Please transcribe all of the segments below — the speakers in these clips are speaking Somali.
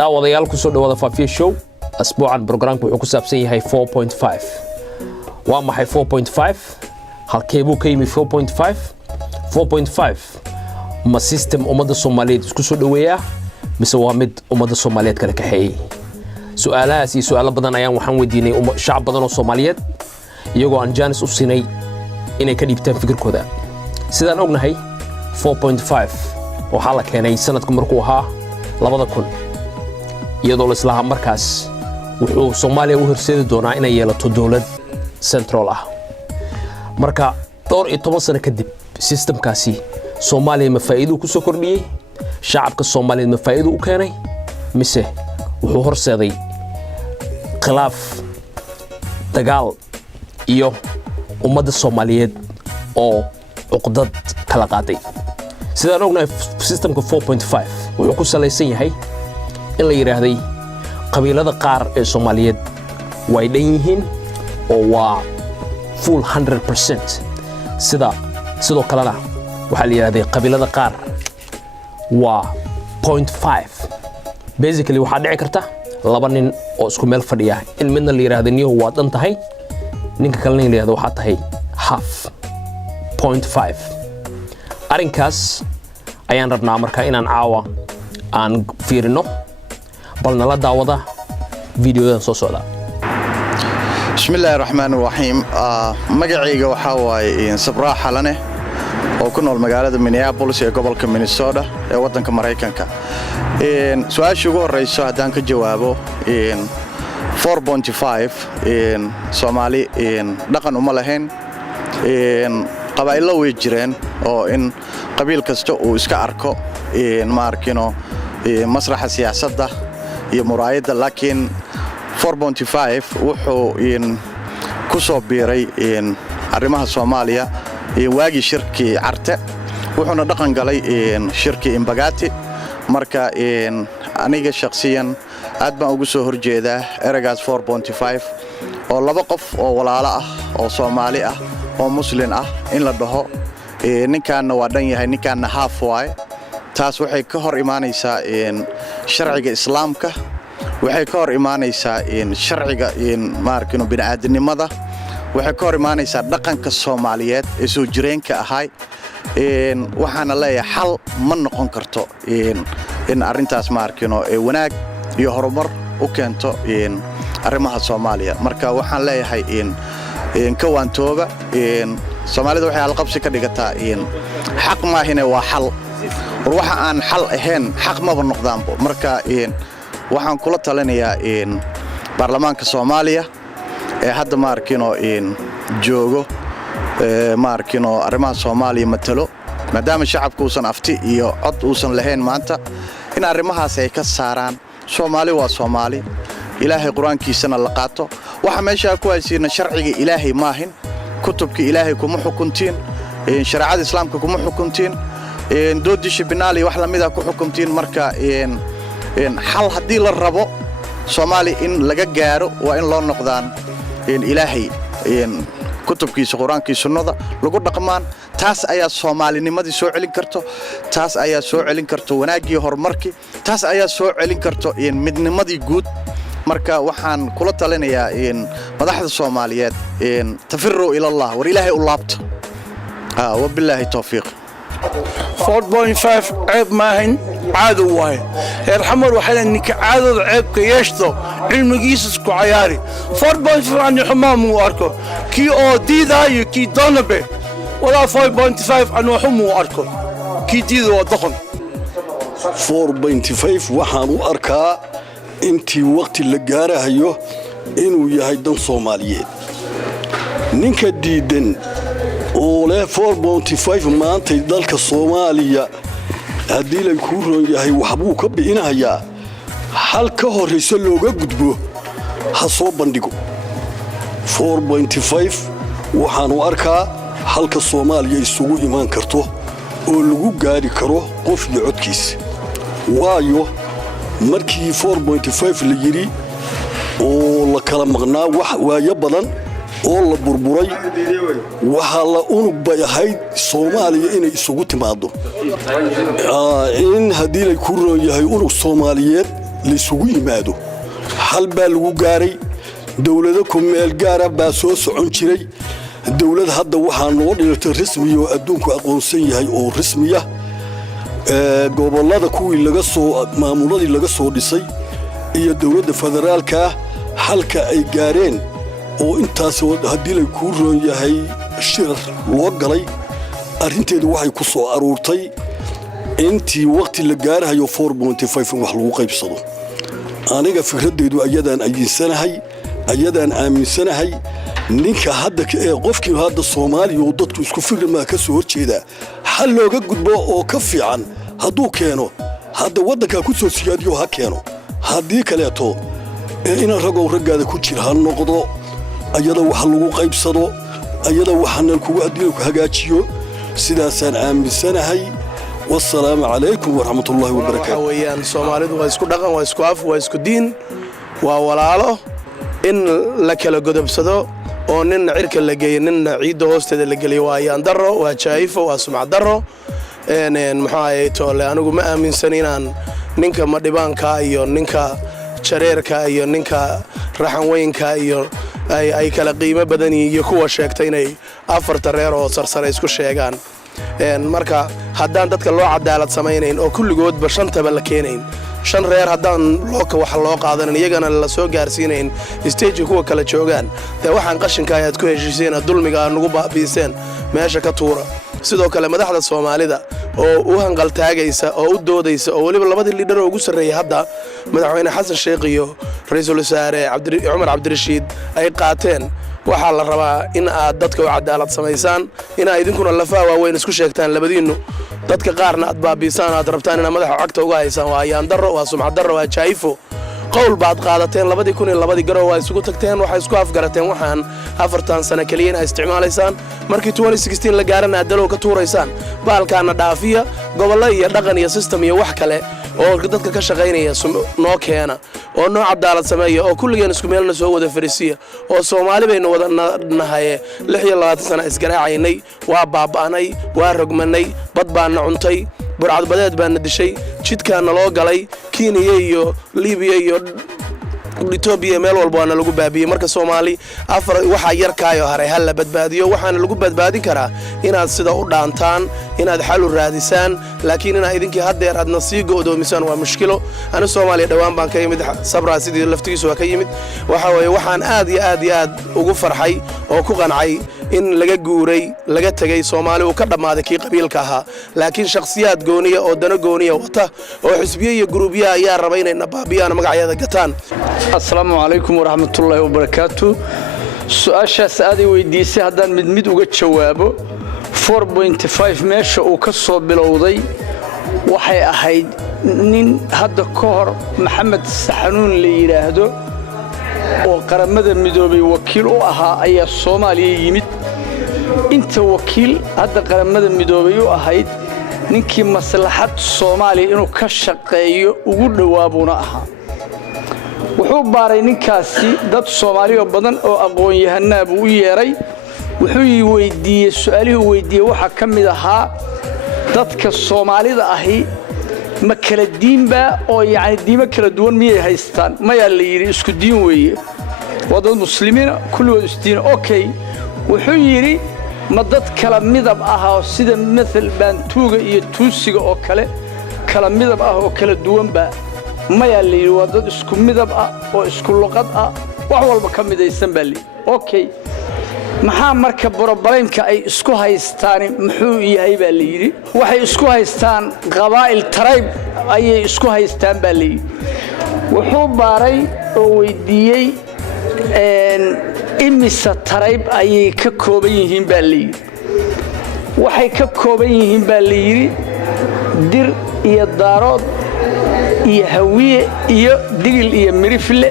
daawadayaal ku soo dhawaada Faafiye Show asbuucan barnaamijku wuxuu ku saabsan yahay 4.5 waa maxay 4.5 halkee buu ka yimi 4.5 ma system ummadda Soomaaliyeed isku soo dhaweeya mise waa mid ummadda Soomaaliyeed kala kaxeeyay su'aalahaas iyo su'aalo badan ayaan waxaan weydiinay shacab badan oo Soomaaliyeed iyagoo aan jaanis u siinay inay ka dhiibtaan fikirkooda sidaan ognahay 4.5 waxaa la keenay sanadku markuu ahaa 2000 iyadoo la islaha markaas wuxuu Soomaaliya u horseedi doonaa inay yeelato dawlad central ah marka 12 sano kadib systemkaasi Soomaaliya ma faa'iido ku soo kordhiyay shacabka Soomaaliyeed ma faa'iido u keenay mise wuxuu horseeday khilaaf dagaal iyo ummadda Soomaaliyeed oo uqdad kala qaaday sidaan ognahay systemka 4.5 wuxuu ku salaysan yahay in la yiraahday qabiilada qaar ee Soomaaliyeed way dhan yihiin oo waa full 100% sidoo kalena waxa la yiraahday qabiilada qaar waa 0.5 basically waxa dhici karta laba nin oo isku meel fadhiya in midna la yiraahdo niyo waa dhan tahay ninka kalena la yiraahdo waxa tahay half 0.5 arinkaas ayaan rabnaa marka inaan caawa aan fiirino bal nala daawada fiidiyodan soo socda bismillaahir rahmaanir rahiim magacayga waxa waaye Sabraax Xalane oo ku nool magaalada Minneapolis ee gobolka Minnesota ee wadanka Mareykanka su'aasha ugu horeysa hadaan ka jawaabo 4.5 Soomaali dhaqan uma lahayn qabaa'ilo way jireen oo in qabiil kasta uu iska arko maarkino masraxa siyaasadda iyo muraayada laakiin 4.5 wuxuu ku soo biiray arrimaha Soomaaliya waagi shirki Carte wuxuuna dhaqan galay shirki Imbagati marka aniga shakhsiyan aad baan ugu soo horjeedaa eragaas 4.5 oo laba qof oo walaalo ah oo Soomaali ah oo Muslim ah in la dhaho ninkaana waa dhan yahay ninkaana half waay taas waxay ka hor imaanaysaa sharciga islaamka waxay ka hor imaanaysaa sharciga maarkino bini'aadanimada waxay ka hor imaanaysaa dhaqanka Soomaaliyeed ee soo jireenka ahay waxaana leeyahay xal ma noqon karto in arintaas maarkino wanaag iyo horumar u keento arrimaha Soomaaliya marka waxaan leeyahay ka waantooba Soomaalida waxay hal qabsi ka dhigataa xaq ma ahine waa xal waxa aan xal ahayn xaq ma noqdaanbo marka waxaan kula talinayaa baarlamaanka Soomaaliya ee hadda maarkino joogo maarkino arrimaha Soomaaliya matalo maadaama shacabku uusan afti iyo cod uusan lahayn maanta in arrimahaas ay ka saaraan Soomaali waa Soomaali ilaahay quraankiisana la qaato waxa meesha ku haysiina sharciga ilaahay maahin kutubka ilaahay kuma xukuntiin shariicada islaamka kuma xukuntiin doodisha binaali wax lamid ah ku xukuntiin marka xal hadii la rabo Soomaali in laga gaaro waa in loo noqdaan ilaahay kutubkiisa quraankiisa sunnada lagu dhaqmaan taas ayaa Soomaalinimadii soo celin karto taas ayaa soo celin karto wanaagii horumarkii taas ayaa soo celin karto midnimadii guud marka waxaan kula talinayaa madaxda Soomaaliyeed tafirru ila Allah war ilaahay u laabto wabillahi tawfiiq 4.5 عيب ماهن عادو واي يرحمر وحنا انك عادو عيب كيشتو علم جيسسكو عياري 4.5 عن حمام واركو كي او دي داي كي دونبي ولا 5.5 عن حمو واركو كي دي دو دخن 4.5 waxaan u arkaa intii waqti la gaarahayo inuu yahay dan Soomaaliyeed ninka diidan oo leh 4.5 maanta dalka Soomaaliya hadii la ku roon yahay waxbuu ka biinayaa hal ka horeysa looga gudbo ha soo bandhigo 4.5 waxaan u arkaa halka Soomaaliya isugu imaan karto oo lagu gaari karo qof iyo codkiisa waayo markii 4.5 la yiri oo la kala maqnaa wax waayo badan oo la burburay waxa la unug bayahay Soomaaliya inay isugu timaado in hadii ay ku roon yahay unug Soomaaliyeed laysugu yimaado hal baa lagu gaaray dowlado ku meel gaara baa soo socon jiray dowlad hadda waxaa noo dhilatay rasmiya oo adduunku aqoonsan yahay oo rasmiya gobollada kuwii maamuladii laga soo dhisay iyo dowladda federaalka halka ay gaareen oo intaas haddii lay kuu roon yahay shirar loo galay arrinteedu waxay ku soo aruurtay intii waqti la gaarahayo 4.5 wax lagu qaybsado aniga fikradeydu ayadaan aaminsanahay ninka hadda qofkii hadda Soomaaliya oo dadku isku fikrama ka soo horjeeda hal looga gudbo oo ka fiican hadduu keeno hadda wadanka ku soo siyaadiyo ha keeno haddii kaleeto in ragoo ragaada ku jira ha noqdo ayada wax lagu qaybsado ayada waxaan kugu adduunka ku hagaajiyo sidaasaan aaminsanahay والسلام عليكم ورحمة الله وبركاته ويان سوماليdu waa isku dhaqan waa isku af waa isku diin waa walaalo in la kala godobsado oo nin cirka la geeyo nin ciid hoosteeda la geliyo waa yaan daro waa jaayfo waa sumcad daro maxay toole anigu ma aaminsan inaan ninka madhibaanka iyo ninka jareerka iyo ninka raxan weynka iyo ay kala qiimo badan iyo kuwa sheegtay inay afar reer oo sarsare isku sheegaan marka haddaan dadka loo cadaalad samaynayn oo kulligoodba shantaba la keenayn shan reer haddaan wax loo qaadanin iyagana la soo gaarsiinayn stage kuwa kala joogaan dee waxaan qashinka ayaad ku heshiiseen dulmiga nagu baabiiseen meesha ka tuura sidoo kale madaxda Soomaalida oo u hanqal taagaysa oo u doodaysa oo waliba labadii liidar ugu sareeyay hadda madaxweyne Xasan Sheekh iyo ra'iisul wasaare Cumar Cabdirashiid ay qaateen waxaa la rabaa in aad dadka u cadaalad samaysaan in ay idinkuna lafaa waaweyn isku sheegtaan labadiinu dadka qaarna aad baabiisaan aad rabtaan in madaxa cagta uga haysaan waa yaan daro waa sumcad daro waa jaayfo qowl baad qaadateen 2002 garow waa isugu tagteen waxa isku afgarateen waxaan 4 sano kaliya ay isticmaalaysaan markii 2016 la gaarana adalow ka tuuraysaan baalkaana dhaafiya gobolada iyo dhaqan iyo system iyo wax kale oo dadka ka shaqeynaya noo keena oo noo cadaalad sameeyo oo kulligeen isku meelna soo wada farisiya oo Soomaali bayna wada nahay 26 sano isgaraacaynay waa baaba'anay waa rogmanay bad baan cuntay burcad badeed baan dishay jidkaana loo galay Kenya iyo Liibiya iyo Ethiopia meel walba waana lagu baabiyay marka Soomaali afar waxa yarkaayo haray hal la badbaadiyo waxaana lagu badbaadin karaa inaad sida u dhaantaan inaad xal u raadisaan laakiin inaad idinkii hadeer aad nasiigo odoomisaan waa mushkilo ana Soomaaliya dhawaan baan ka yimid sabra sidii laftigiisu waa ka yimid waxa weeye waxaan aad iyo aad ugu farxay oo ku qancay in laga guuray laga tagay Soomaali oo ka dhamaaday kii qabiilka ahaa laakiin shakhsiyaad gooniya oo dana gooniya wata oo xisbiye iyo gruubiya ayaa raba inay nabaabiyaan magacyada gataan السلام عليكم ورحمة الله وبركاته سؤال سأدي ويديسي هذا مد uga jawaabo 4.5 meesha uu ka soo bilowday waxay ahayd nin hadda ka hor Maxamed Saxanuun la yiraahdo oo qaramada midoobay wakiil u ahaa ayaa Soomaaliya yimid inta wakiil hadda qaramada midoobay u ahayd ninkii maslaxad Soomaaliya inuu ka shaqeeyo ugu dhawaabuna ahaa wuxuu baaray ninkaasi dad Soomaali oo badan oo aqoon yahanaa buu yeeray wuxuu weydiiyay su'aalaha weydiiyay waxa kamid ahaa dadka Soomaalida ahi ma kala diinba oo yaani diimo kala duwan miyay haystaan ma yaa la yiri isku diin weeye wadad muslimiina kulligood isdiin okay wuxuu yiri ma dad kala midab ah sida midal Bantuuga iyo Tuusiga oo kala midab ah oo kala duwanba ما يلي ودد اسكو مدب او اسكو لقد wax walba ka midaysan bali okay maxaa marka borobareemka ay isku haystaan muxuu yahay baa la yiri waxay isku haystaan qabaa'il tarayb ay isku haystaan bali wuxuu baaray oo weydiiyay imisa tarayb ay ka kooban yihiin baa la yiri waxay ka kooban yihiin baa la yiri dir iyo daarood iyo hawiye iyo digil iyo mirifle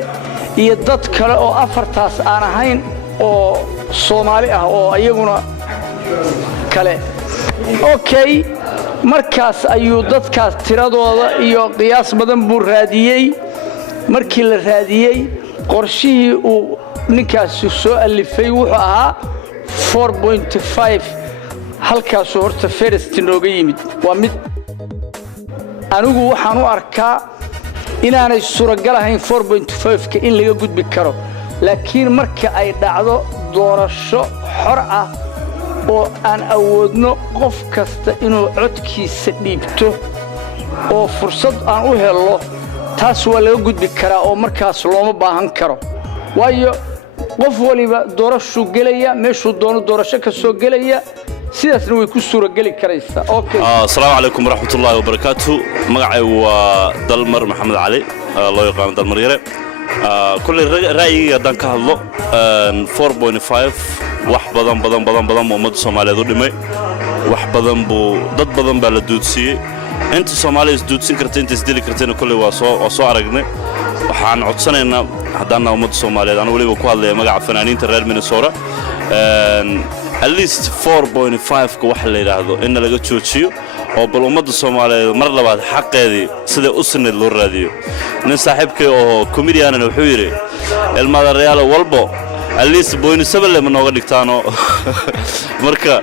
iyo dad kale oo afartaas aan ahayn oo Soomaali ah oo ayaguna kale okay markaas ayuu dadkaas tiradooda iyo qiyaas badan buu raadiyay markii la raadiyay qorshihii uu ninkaas soo alifay wuxuu ahaa 4.5 halkaas horta first nooga yimid waa mid anigu waxaan u arkaa inaanay suuragal ahayn 4.5ka in laga gudbi karo laakiin marka ay dhacdo doorasho xor ah oo aan awoodno qof kasta inuu codkiisa dhiibto oo fursad aan u helo taas waa laga gudbi karaa oo markaas looma baahan karo waayo qof waliba doorasho gelaya meeshuu doono doorasho ka soo gelaya sidaasna way ku suuragali karaysaa okay assalaamu calaykum waraxmatullaahi wabarakaatu magacay waa dalmar maxamed cali loo yaqaan dalmar yare kulli ra'yigayga haddaan ka hadlo 4.5 wax badan ummadda Soomaaliyeed u dhimay wax badan dad badan baa la duudsiiyey inta Soomaaliya is duudsin karta inta isdili kartana kulli waa soo aragnay waxaan codsanaynaa haddaana ummadda Soomaaliyeed aan waliba ku hadlaya magaca fanaaniinta reer Minnesota at least 4.5ka wax la yiraahdo in laga joojiyo oo bal ummadda Soomaaliyeed mar labaad xaqeedii sida u sinad loo raadiyo nin saaxiibkay oo comedian wuxuu yiri ilmaada Real walbo at least 0.7 ma nooga dhigtaano marka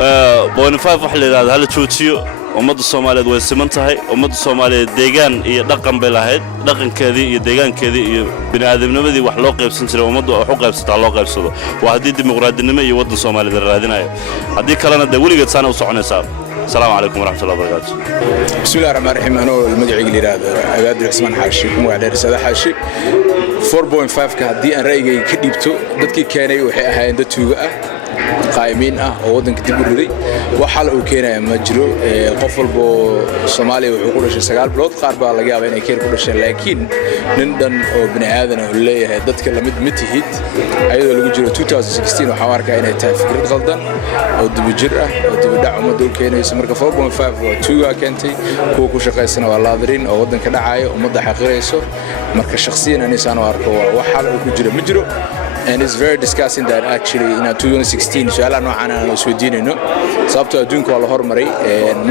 0.5 wax la yiraahdo hal joojiyo ummadda Soomaaliyeed way siman tahay ummadda Soomaaliyeed deegaan iyo dhaqan bay lahayd dhaqankeedii iyo deegaankeedii iyo bini'aadamnimadii wax loo qaybsan jiray ummaddu wax u qaybsataa loo qaybsado waa haddii dimuqraadinimo iyo waddan Soomaaliyeed la raadinayo haddii kalena de weligeed saana u soconaysaa السلام عليكم ورحمة الله وبركاته. بسم الله الرحمن الرحيم أنا المجري اللي هذا عباد الرحمن حاشي وعلى رسالة حاشي 4.5 كهدي أنا رأيي كديبتو دتك كانوا وحياة دتوجا قائمين ودن كتير بردي وحال وكنا مجرو قفل بو الصومالي وعقولش سجال بلود قاربا لقى بين كير كلش لكن نندن بني آدم اللي هدت كلمة متهيد أيضا اللي جرو 2016 وحوار كائنة تفكير غلطان أو دبجرة أو دبدع مدول كائنة يسمى 4.5 وتوجا كنتي كوكو شقي سنة واللاذرين أو ودن كدعاية ومضى حقيقي مركز شخصيا أنا سانو أركوا وحال وكجرو مجرو and it's very disgusting that actually in 2016 su'aalaha noocan aan la soo diinayno sababtoo adduunka waa la hormaray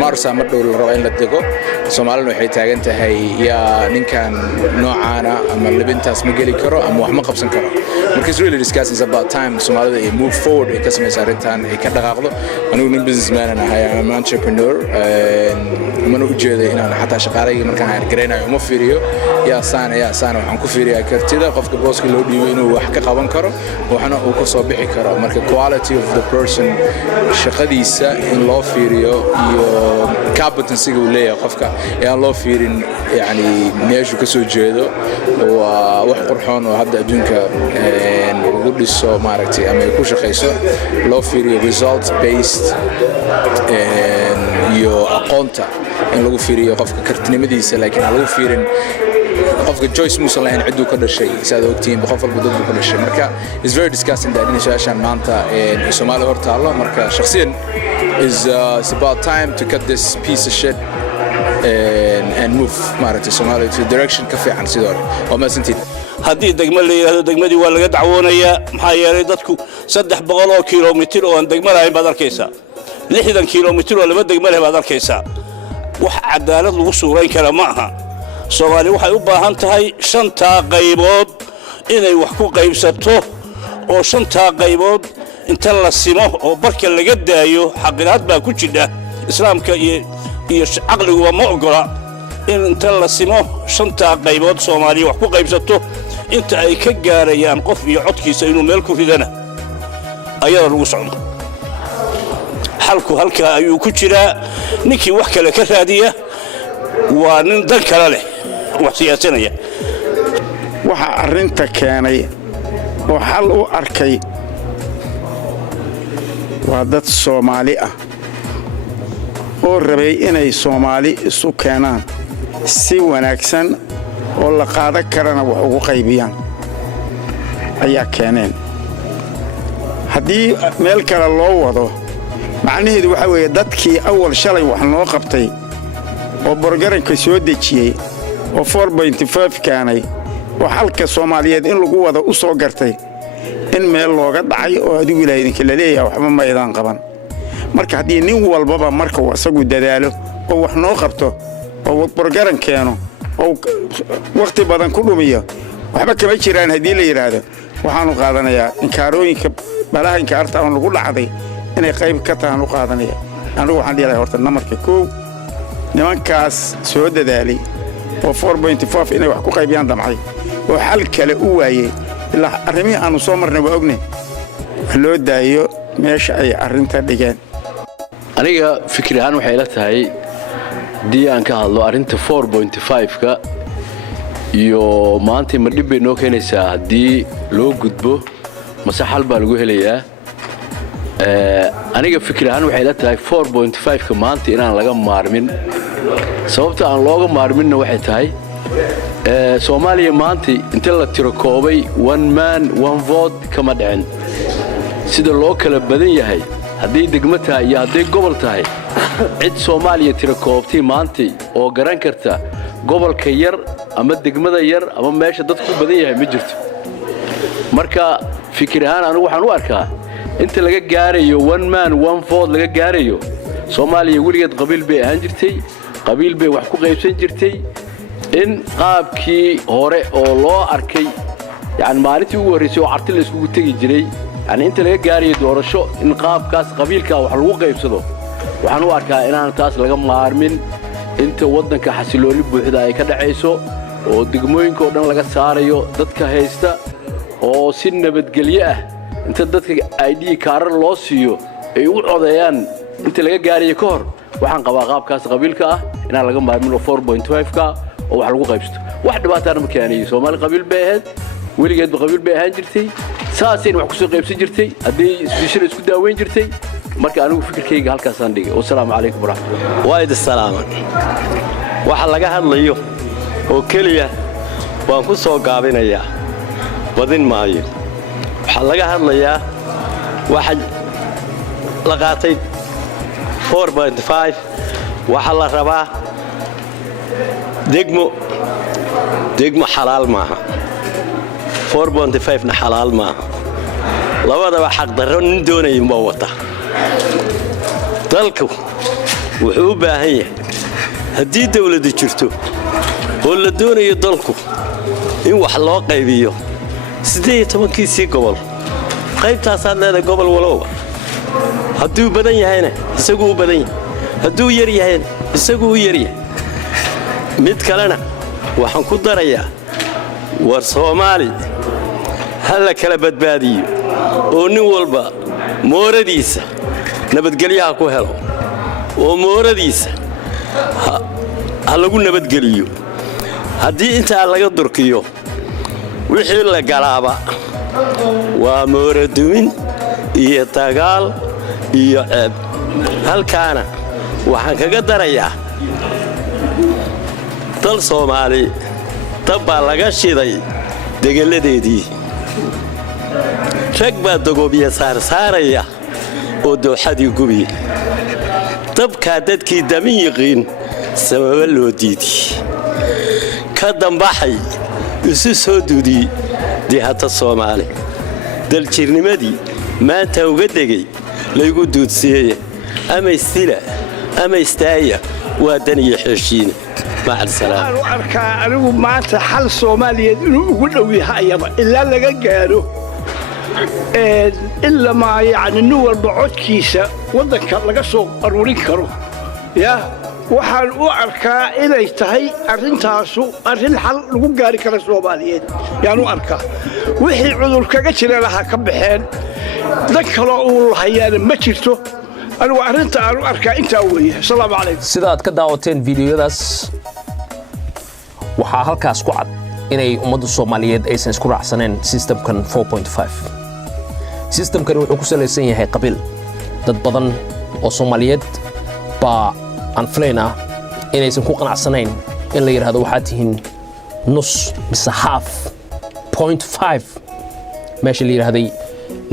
Mars ama dhow la rabo in la tago Soomaaliland waxay taagan tahay yaa ninkan noocaana ama labintaas ma gali karo ama wax ma qabsan karo marka it's really disgusting about time Soomaalida ay move forward ay ka sameeyaan arintan ay ka dhaqaaqdo anigu nin businessman aan ahay I'm an entrepreneur mana u jeeday inaan xataa shaqaalayga markaan aan gareynayo uma fiiriyo yaa saan waxaan ku fiiriyaa kartida qofka booska loo dhiibay inuu wax ka qaban karo waxana uu ka soo bixi karo marka quality of the person shaqadiisa in loo fiiriyo iyo competency-ga uu leeyahay qofka aan loo fiirin yani meeshu ka soo jeedo waa wax qurxoon oo hadda adduunka ugu dhiso maaragtay ama ku shaqeyso loo fiiriyo result based iyo aqoonta in lagu fiiriyo qofka kartinimadiisa laakiin aan lagu fiirin qofka Joyce Musa lahayn ciduu ka dhashay saada ogtiin qof walba dad ka dhashay marka is very disgusting that in su'aashan maanta ee Soomaaliya hortaalo marka shakhsiyan is it's about time to cut this piece of shit and move maaragtay Soomaaliya to direction ka fiican sidoo oo ma santiin haddii degmo la yiraahdo degmadii waa laga dacwoonayaa maxaa yeelay dadku 300 kiiloomitir oo aan degmo lahayn baad arkaysaa 60 kiiloomitir oo laba degmo leh baad arkaysaa wax cadaalad lagu suurayn kara ma aha Soomaali waxay u baahan tahay 5 qaybood inay wax ku qaybsato oo 5 qaybood inta la simo oo barka laga daayo xaqiraad baa ku jira islaamka iyo aqligu ma ogola in inta la simo 5 qaybood Soomaali wax ku qaybsato inta ay ka gaarayaan qof iyo codkiisa inuu meel ku ridana ayada lagu socdo halku halka ayuu ku jira ninkii wax kale ka raadiya waa nin dan kale leh wax siyaasanaya waxa arinta keenay oo xal u arkay waa dad Soomaali ah oo rabay inay Soomaali isu keenaan si wanaagsan oo la qaadan karana wax ugu qaybiyaan ayaa keeneen haddii meel kale loo wado macnaheedu waxa weeye dadkii awal shalay wax noo qabtay oo borgaranka soo dejiyay oo 4.5 kaanay oo halka Soomaaliyeed in lagu wada u soo gartay in meel looga dhacay oo adigu ilaahay idinka leeyahay waxba ma idaan qaban marka haddii nin walbaba marka uu asagu dadaalo oo wax noo qabto oo borgaran keeno oo waqti badan ku dhumiyo waxba kama jiraan haddii la yiraahdo waxaanu qaadanayaa inkaarooyinka balaha inkaarta aan lagu dhacday inay qayb ka tahan u qaadanaya anigu waxaan dhilahay horta namarka 1 nimankaas soo dadaalay oo 4.5 inay wax ku qaybiyaan damcay oo xal kale u waayay ilaa arrimihii aanu soo marnay waa ognay loo daayo meesha ay arrinta dhigeen aniga fikir ahaan waxay la tahay dii aan ka hadlo arrinta 4.5ka iyo maanta ma dhib bay noo keenaysaa haddii loo gudbo mase xal baa lagu helayaa aniga fikir ahaan waxay la tahay 4.5ka maanta inaan laga maarmin sababta aan looga maarminna waxay tahay Soomaaliya maanta inta la tiro koobay one man one vote kama dhicin sida loo kala badan yahay haddii degmo tahay iyo haddii gobol tahay cid Soomaaliya tiro koobtay maanta oo garan karta gobolka yar ama degmada yar ama meesha dadku badan yahay ma jirto marka fikir ahaan anigu waxaan u arkaa inta laga gaarayo one man one vote laga gaarayo Soomaaliya weligeed qabiil bay ahaan jirtay qabiil bay wax ku qaybsan jirtay in qaabkii hore oo loo arkay yani maalintii ugu horeysay oo carti la isku tagi jiray yani inta laga gaarayo doorasho in qaabkaas qabiilka wax lagu qaybsado waxaan u arkaa inaan taas laga maarmin inta wadanka xasilooni buuxda ay ka dhacayso oo degmooyinka oo dhan laga saarayo dadka haysta oo si nabadgelyo ah inta dadka ID kaarar loo siiyo ay u codeeyaan inta laga gaarayo ka hor waxaan qabaa qaabkaas qabiilka ah inaan laga maarmin 4.5ka oo wax lagu qaybsto wax dhibaato ma keenayo Soomaali qabiil bay ahayd weligeed qabiil bay ahaan jirtay saaseen wax ku soo qaybsan jirtay haddii isbishir isku daaweyn jirtay marka anigu fikirkayga halkaas aan dhigay wassalaamu calaykum waraxmatullahi waayid salaam waxa laga hadlayo oo kaliya waan ku soo gaabinayaa badin maayo waxa laga hadlayaa waxa la qaatay 4.5 waxa la rabaa degmo xalaal maaha 4.5 na xalaal maaha labadaba xaq darro nin doonaya ma wata dalku wuxuu u baahan yahay haddii dawladdu jirto oo la doonayo dalku in wax loo qaybiyo 18 gobol qaybtaasaad leedahay gobol walowba hadduu badan yahayna isagu u badan yahay hadduu yar yahayna isagu u yar yahay mid kalena waxaan ku darayaa war Soomaali hal kala badbaadiyo oo nin walba mooradiisa nabadgelyaha ku helo oo mooradiisa ha lagu nabadgeliyo haddii inta laga durkiyo wixii la galaaba waa mooradumin iyo dagaal iyo ceeb halkaana waxaan kaga darayaa dal Soomaali tabbaa laga shiday degaladeedii rag baa dagoobiya saaraya oo dooxadii gubiya dabkaa dadkii damin yiqiin sababa loo diiday ka dambaxay isu soo duudiyey dihata Soomaali daljirnimadii maanta uga degay laygu duudsiiyey ama istila ama istaaya waa dan iyo xeshiin مع السلامة أنا أركا أنا ما تحل صوماليا إنه يقول له يحيى إلا لقى قالوا إلا ما يعني إنه البعوث كيسة وذكر لقى سوق أرورين كرو يا وحال أركا إلى يستحي أرين تاسو أرين حل لقوا قاري كلا صوماليا يعني أركا وحي عذر كجتر لها كبحين ذكروا الله يعني ما شرته أنا أرنت أركا أنت أولي السلام عليكم sidaad ka daawateen fiidiyodaas waxaa halkaas ku cad inay ummadda Soomaaliyeed aysan isku raacsaneen systemkan 4.5 systemkan wuxuu ku salaysan yahay qabiil dad badan oo Soomaaliyeed baa aan filayna inaysan ku qanacsanayn in la yiraahdo waxa tihiin nus mise half 0.5 meesha la yiraahday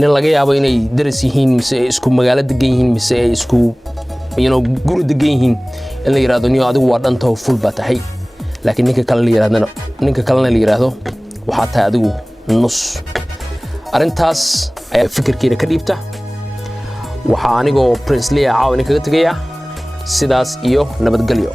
nin laga yaabo inay daras yihiin mise isku magaalo degan yihiin mise isku guri degan yihiin in la yiraahdo niyo adigu waa dhantahay full baa tahay laakiin ninka kalena la yiraahdo waxa tahay adigu nus arintaas ayaa fikirkeena ka dhiibta waxa anigoo Prince Lee caawin kaga tagaya sidaas iyo nabadgelyo